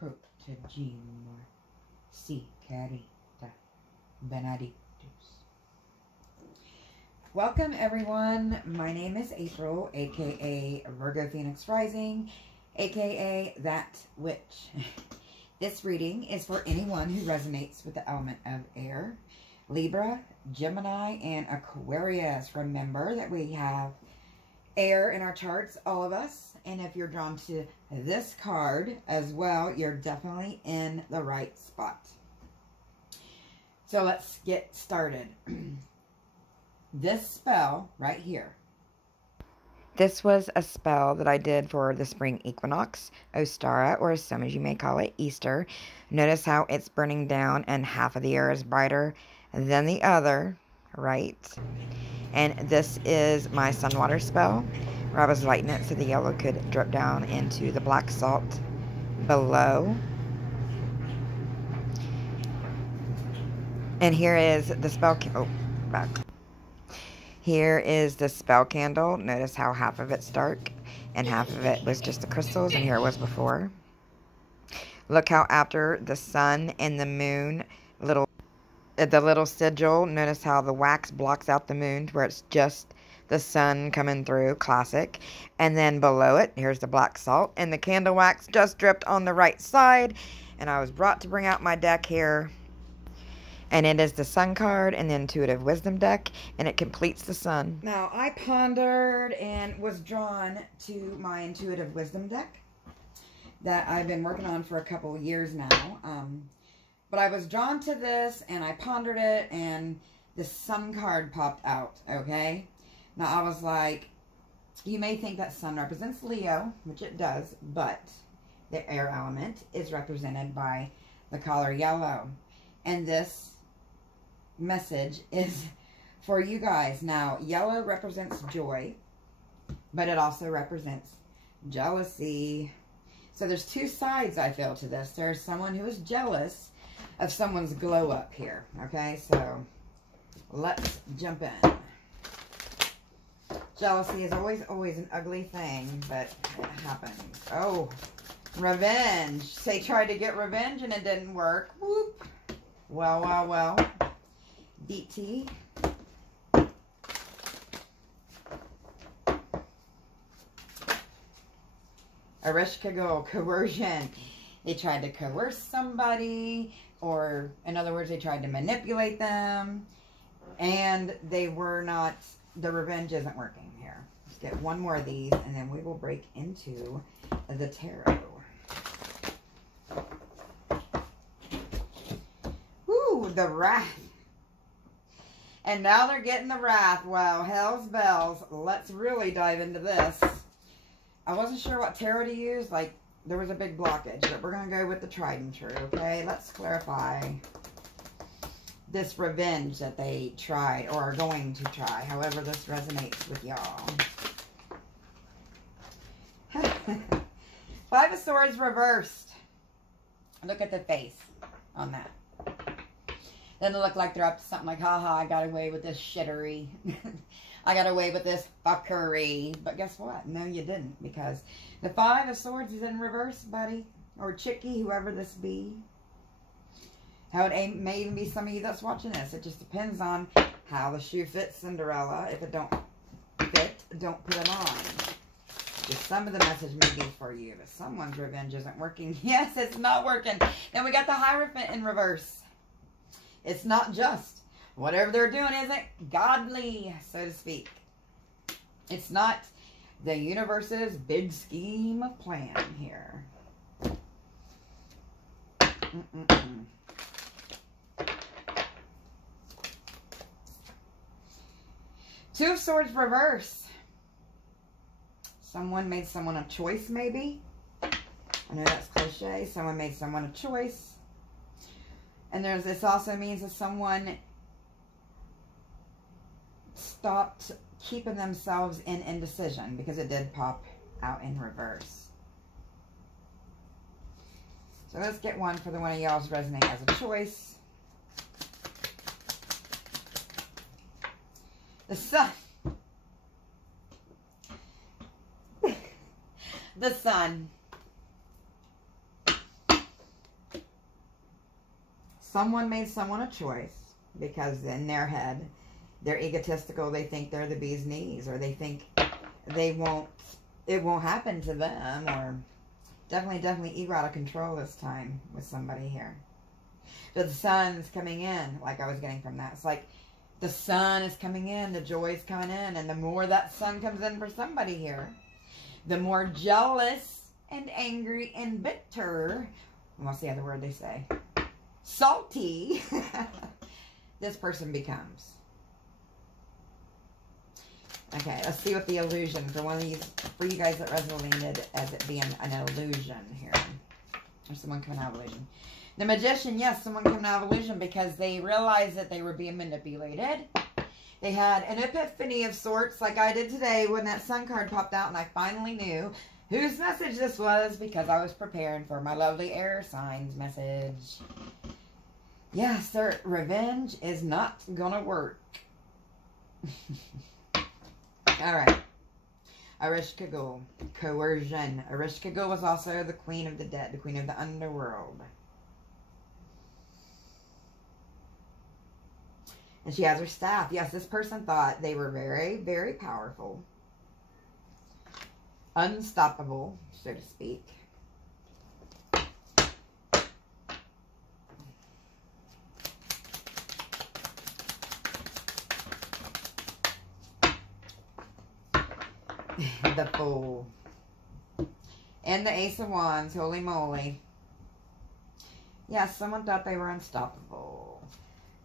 protegimos, si carita benedictus. Welcome everyone, my name is April, aka Virgo Phoenix Rising, aka That Witch. This reading is for anyone who resonates with the element of air, Libra, Gemini, and Aquarius. Remember that we have air in our charts, all of us. And if you're drawn to this card as well, you're definitely in the right spot. So let's get started. This spell right here. This was a spell that I did for the spring equinox, Ostara, or some as you may call it, Easter. Notice how it's burning down and half of the air is brighter than the other, right? And this is my sun water spell, where I was lighting it so the yellow could drip down into the black salt below. And here is the spell, oh, back. Here is the spell candle. Notice how half of it's dark and half of it was just the crystals, and here it was before. Look how after the sun and the moon, the little sigil, notice how the wax blocks out the moon where it's just the sun coming through, classic. And then below it, here's the black salt, and the candle wax just dripped on the right side. And I was brought to bring out my deck here. And it is the Sun card and the Intuitive Wisdom deck, and it completes the Sun. Now, I pondered and was drawn to my Intuitive Wisdom deck that I've been working on for a couple of years now. But I was drawn to this, and I pondered it, and the Sun card popped out, okay? Now, I was like, you may think that Sun represents Leo, which it does, but the air element is represented by the color yellow. And this message is for you guys. Now, yellow represents joy, but it also represents jealousy. So there's two sides, I feel, to this. There's someone who is jealous of someone's glow up here. Okay, so let's jump in. Jealousy is always an ugly thing, but it happens. Oh, revenge. They tried to get revenge and it didn't work. Whoop. Well, well, well. DT. Arishkago, coercion. They tried to coerce somebody, or in other words, they tried to manipulate them, and they were not, the revenge isn't working here. Let's get one more of these, and then we will break into the tarot. Ooh, the wrath. And now they're getting the wrath. Wow, hell's bells. Let's really dive into this. I wasn't sure what tarot to use. Like, there was a big blockage. But we're going to go with the tried and true, okay? Let's clarify this revenge that they tried, or are going to try. However this resonates with y'all. Five of Swords reversed. Look at the face on that. Doesn't it look like they're up to something like, haha, I got away with this shittery. I got away with this fuckery. But guess what? No, you didn't. Because the Five of Swords is in reverse, buddy. Or chickie, whoever this be. How it may even be some of you that's watching this. It just depends on how the shoe fits Cinderella. If it don't fit, don't put it on. Just some of the message may be for you. But someone's revenge isn't working. Yes, it's not working. Then we got the Hierophant in reverse. It's not just. Whatever they're doing isn't godly, so to speak. It's not the universe's big scheme of plan here. Two of Swords reverse. Someone made someone a choice, maybe. I know that's cliche. Someone made someone a choice. And this also means that someone stopped keeping themselves in indecision, because it did pop out in reverse. So let's get one for the one of y'all's resonate as a choice. The Sun. The Sun. someone made someone a choice because in their head, they're egotistical. They think they're the bee's knees, or they think it won't happen to them, or definitely ego out of control this time with somebody here. But the sun's coming in, like I was getting from that. It's like the sun is coming in, the joy is coming in, and the more that sun comes in for somebody here, the more jealous and angry and bitter, what's the other word they say? Salty, this person becomes. Okay, let's see what the illusion for one of these, for you guys that resonated as it being an illusion here. Or someone coming out of illusion. The Magician, yes, someone coming out of illusion because they realized that they were being manipulated. They had an epiphany of sorts, like I did today when that sun card popped out, and I finally knew whose message this was because I was preparing for my lovely air signs message. Yes, sir, revenge is not gonna work. Alright. Ereshkigal. Coercion. Ereshkigal was also the queen of the dead, the queen of the underworld. And she has her staff. Yes, this person thought they were very, very powerful. Unstoppable, so to speak. The Fool. And the Ace of Wands. Holy moly. Yes, someone thought they were unstoppable.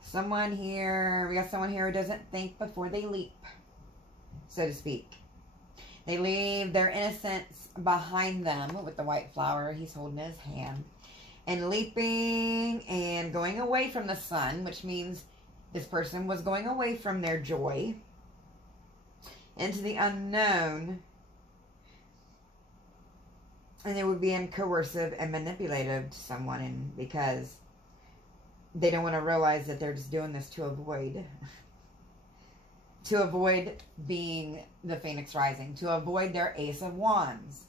Someone here, we got someone here who doesn't think before they leap, so to speak. They leave their innocence behind them with the white flower he's holding in his hand. And leaping and going away from the sun, which means this person was going away from their joy into the unknown. And they would be coercive and manipulative to someone, and because they don't want to realize that they're just doing this to avoid being the Phoenix Rising, to avoid their Ace of Wands.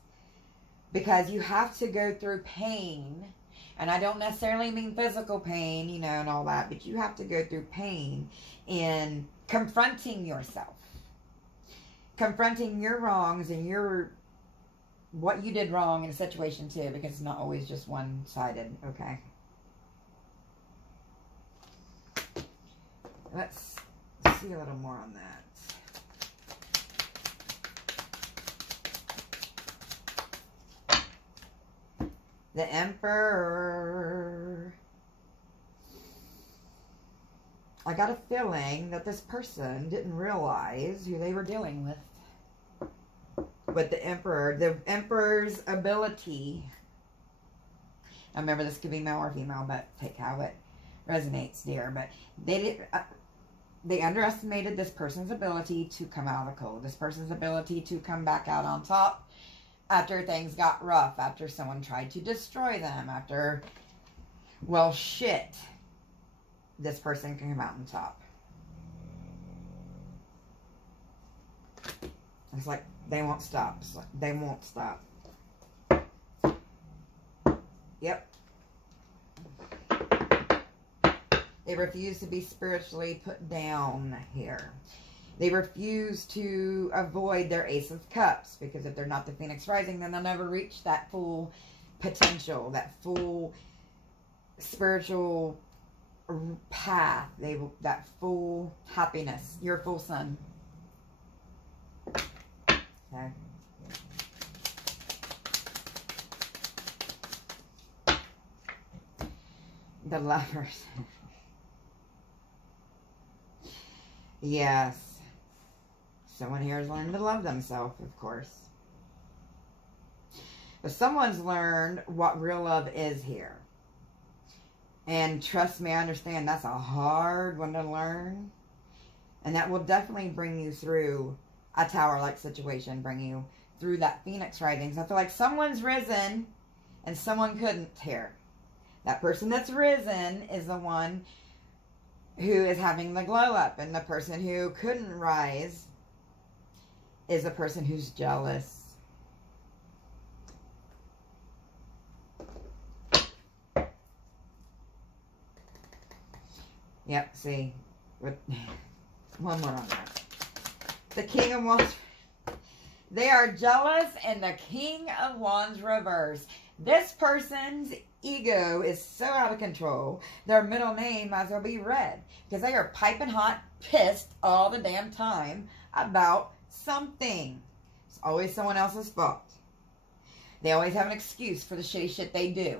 Because you have to go through pain, and I don't necessarily mean physical pain, you know, and all that, but you have to go through pain in confronting yourself. Confronting your wrongs and what you did wrong in a situation too, because it's not always just one-sided, okay? Let's see a little more on that. The Emperor. I got a feeling that this person didn't realize who they were dealing with. But the Emperor's ability. I remember this could be male or female, but take how it resonates, dear. But they underestimated this person's ability to come out of the cold. This person's ability to come back out on top after things got rough, after someone tried to destroy them, after, well, shit. This person can come out on top. It's like they won't stop. It's like they won't stop. Yep. They refuse to be spiritually put down here. They refuse to avoid their Ace of Cups, because if they're not the Phoenix Rising, then they'll never reach that full potential, that full spiritual path, that full happiness, your full sun. Okay. The Lovers. Yes. Someone here has learned to love themselves, of course. But someone's learned what real love is here. And trust me, I understand that's a hard one to learn. And that will definitely bring you through a tower-like situation, bring you through that Phoenix Rising. So I feel like someone's risen and someone couldn't here. That person that's risen is the one who is having the glow up, and the person who couldn't rise is a person who's jealous. Yep, see. With one more on that. The King of Wands. They are jealous and the King of Wands reverse. This person's ego is so out of control, their middle name might as well be red. Because they are piping hot, pissed all the damn time about something. It's always someone else's fault. They always have an excuse for the shitty shit they do.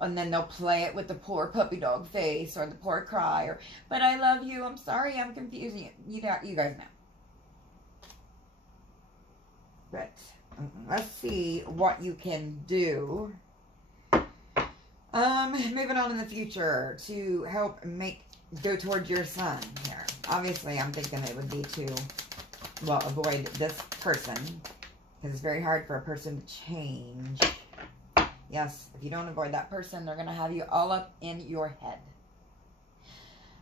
And then they'll play it with the poor puppy dog face or the poor cry or, but I love you, I'm sorry, I'm confusing you. You guys know. But let's see what you can do. Moving on in the future to help go towards your sun here. Obviously, I'm thinking it would be to, well, avoid this person. Because it's very hard for a person to change. Yes, if you don't avoid that person, they're going to have you all up in your head.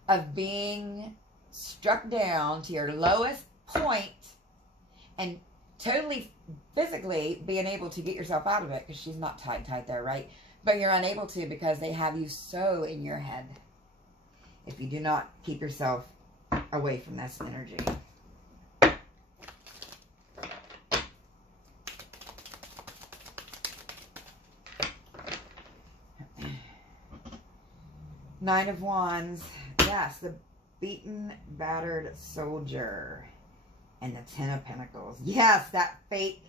Of being struck down to your lowest point and totally physically being able to get yourself out of it. Because she's not tight there, right? But you're unable to because they have you so in your head. If you do not keep yourself away from this energy. Nine of Wands. Yes, the beaten, battered soldier. And the Ten of Pentacles. Yes, that fake.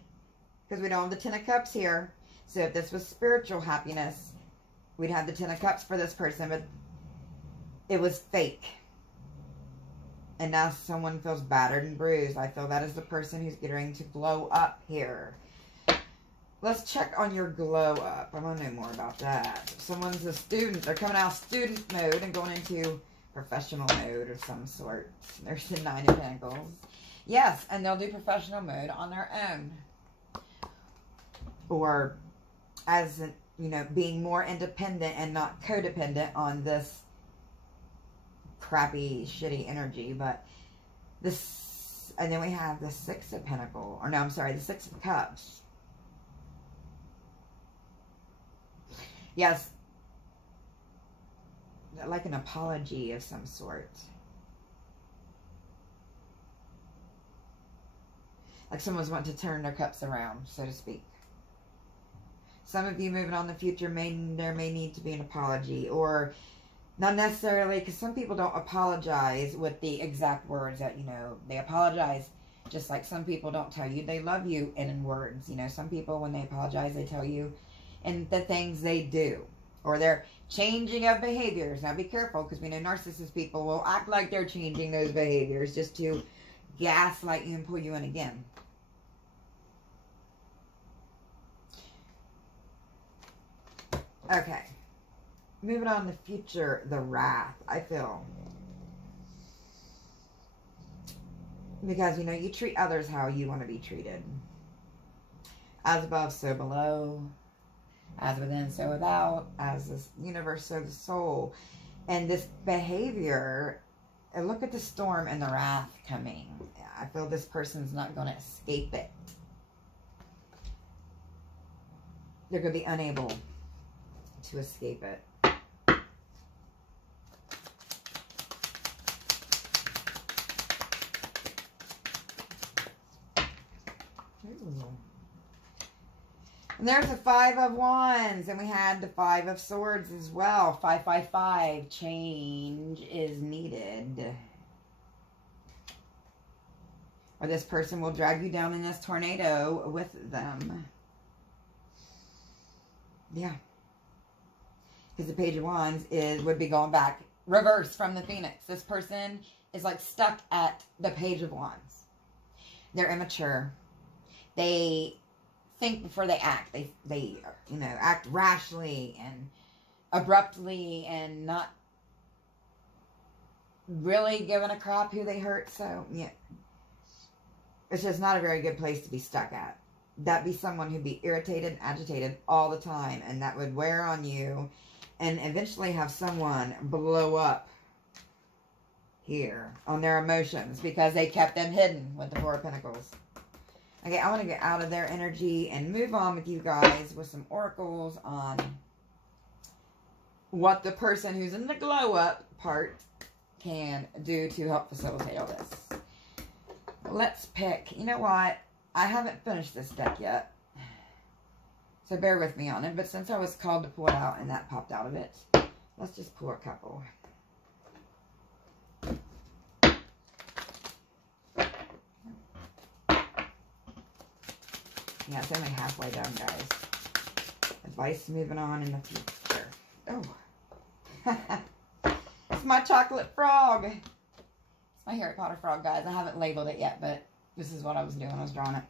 Because we don't have the Ten of Cups here. So if this was spiritual happiness, we'd have the Ten of Cups for this person. But it was fake. And now someone feels battered and bruised. I feel that is the person who's getting to glow up here. Let's check on your glow up. I want to know more about that. If someone's a student. They're coming out of student mode and going into professional mode of some sort. There's the Nine of Pentacles. Yes, and they'll do professional mode on their own. Or as, you know, being more independent and not codependent on this crappy, shitty energy. But this, and then we have the Six of Pentacles. Or no, I'm sorry, the Six of Cups. Yes, like an apology of some sort. Like someone's wanting to turn their cups around, so to speak. Some of you moving on in the future, there may need to be an apology. Or not necessarily, because some people don't apologize with the exact words that, you know, they apologize. Just like some people don't tell you they love you in words. You know, some people, when they apologize, they tell you and the things they do. Or they're changing of behaviors. Now be careful, because we know narcissist people will act like they're changing those behaviors just to gaslight you and pull you in again. Okay. Moving on to the future, the Wrath, I feel. Because, you know, you treat others how you want to be treated. As above, so below. As within, so without. As the universe, so the soul. And this behavior, and look at the storm and the wrath coming. I feel this person's not going to escape it. They're going to be unable to escape it. Ooh. And there's the Five of Wands. And we had the Five of Swords as well. 555. Change is needed. Or this person will drag you down in this tornado with them. Yeah. Because the Page of Wands would be going back reverse from the Phoenix. This person is like stuck at the Page of Wands. They're immature. They think before they act. They you know, act rashly and abruptly and not really giving a crap who they hurt. So, yeah. It's just not a very good place to be stuck at. That'd be someone who'd be irritated and agitated all the time. And that would wear on you. And eventually have someone blow up here on their emotions. Because they kept them hidden with the Four of Pentacles. Okay, I want to get out of their energy and move on with you guys with some oracles on what the person who's in the glow up part can do to help facilitate all this. Let's pick, you know what? I haven't finished this deck yet. So bear with me on it. But since I was called to pull it out and that popped out of it, let's just pull a couple. Yeah, it's only halfway done, guys. Advice moving on in the future. Oh. It's my chocolate frog. It's my Harry Potter frog, guys. I haven't labeled it yet, but this is what I was doing. I was drawing it.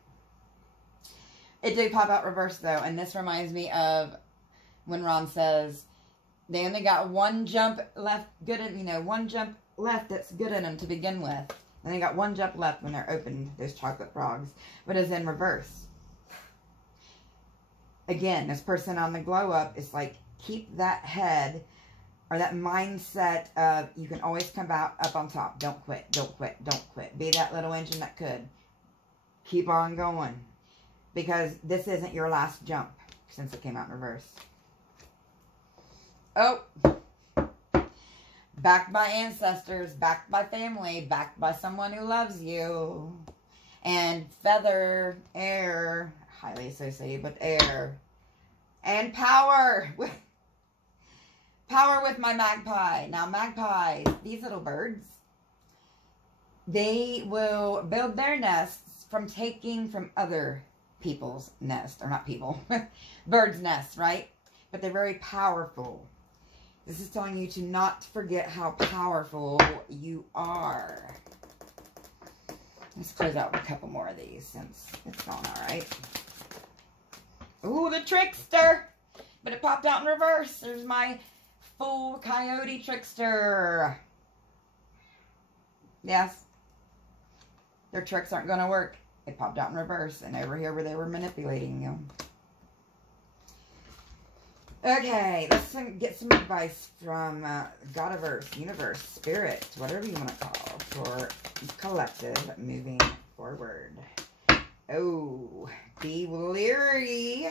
It did pop out reverse, though, and this reminds me of when Ron says they only got one jump left good in, you know, one jump left that's good in them to begin with. And they got one jump left when they're open, those chocolate frogs. But it's in reverse. Again, this person on the glow up is like, keep that head or that mindset of you can always come back up on top. Don't quit, don't quit, don't quit. Be that little engine that could. Keep on going. Because this isn't your last jump since it came out in reverse. Oh. Backed by ancestors, backed by family, backed by someone who loves you. And feather, air, highly associated with air. And power. Power with my magpie. Now magpies, these little birds, they will build their nests from taking from other people's nest. Or not people. Birds' nests, right? But they're very powerful. This is telling you to not forget how powerful you are. Let's close out with a couple more of these since it's gone alright. Ooh, the trickster! But it popped out in reverse. There's my full coyote trickster. Yes. Their tricks aren't going to work. It popped out in reverse. And over here where they were manipulating you. Okay, let's get some advice from Godiverse, Universe, Spirit, whatever you want to call, for collective moving forward. Oh, be leery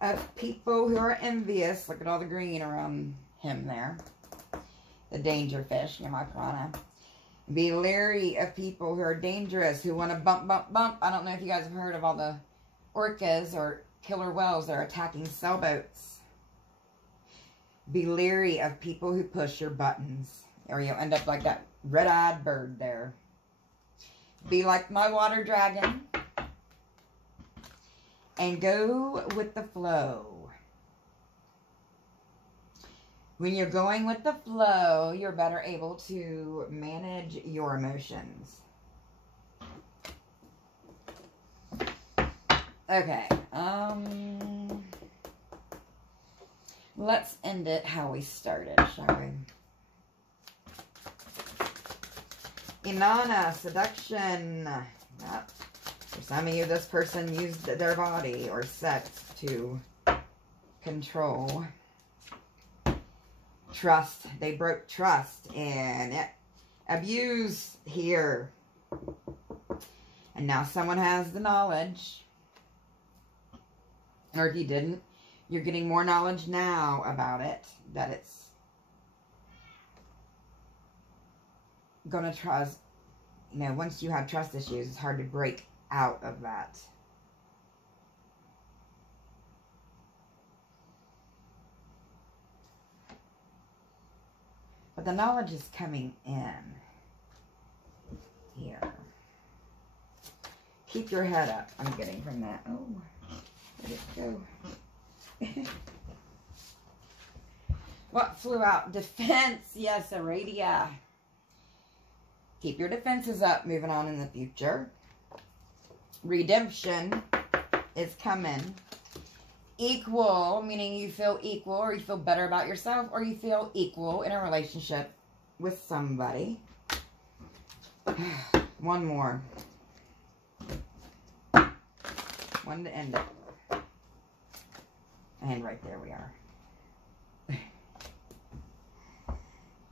of people who are envious. Look at all the green around him there. The danger fish, my piranha. Be leery of people who are dangerous, who want to bump, bump, bump. I don't know if you guys have heard of all the orcas or killer whales that are attacking sailboats. Be leery of people who push your buttons, or you'll end up like that red-eyed bird there. Be like my water dragon and go with the flow. When you're going with the flow, you're better able to manage your emotions. Okay, let's end it how we started, shall we? Inanna, seduction. Yep. For some of you, this person used their body or sex to control. Trust. They broke trust and abuse here. And now someone has the knowledge. Or if you didn't, you're getting more knowledge now about it. That it's going to trust. You know, once you have trust issues, it's hard to break out of that. But the knowledge is coming in here. Keep your head up. I'm getting from that. Oh, where'd it go? What flew out? Defense. Yes, Aradia. Keep your defenses up. Moving on in the future. Redemption is coming. Equal, meaning you feel equal, or you feel better about yourself, or you feel equal in a relationship with somebody. One more. One to end it. And right there we are.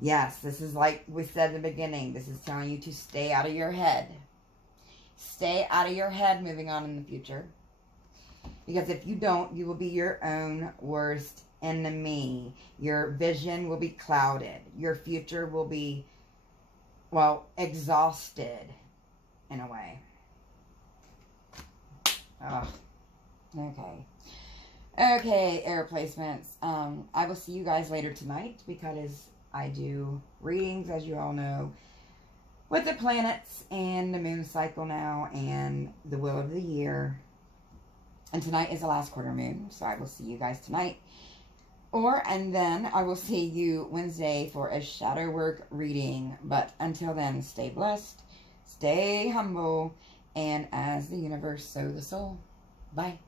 Yes, this is like we said in the beginning. This is telling you to stay out of your head. Stay out of your head moving on in the future. Because if you don't, you will be your own worst enemy. Your vision will be clouded. Your future will be, well, exhausted in a way. Oh, okay. Okay, air placements. I will see you guys later tonight because I do readings, as you all know, with the planets and the moon cycle now and the wheel of the year. And tonight is the last quarter moon, so I will see you guys tonight. And then I will see you Wednesday for a shadow work reading. But until then, stay blessed, stay humble, and as the universe, so the soul. Bye.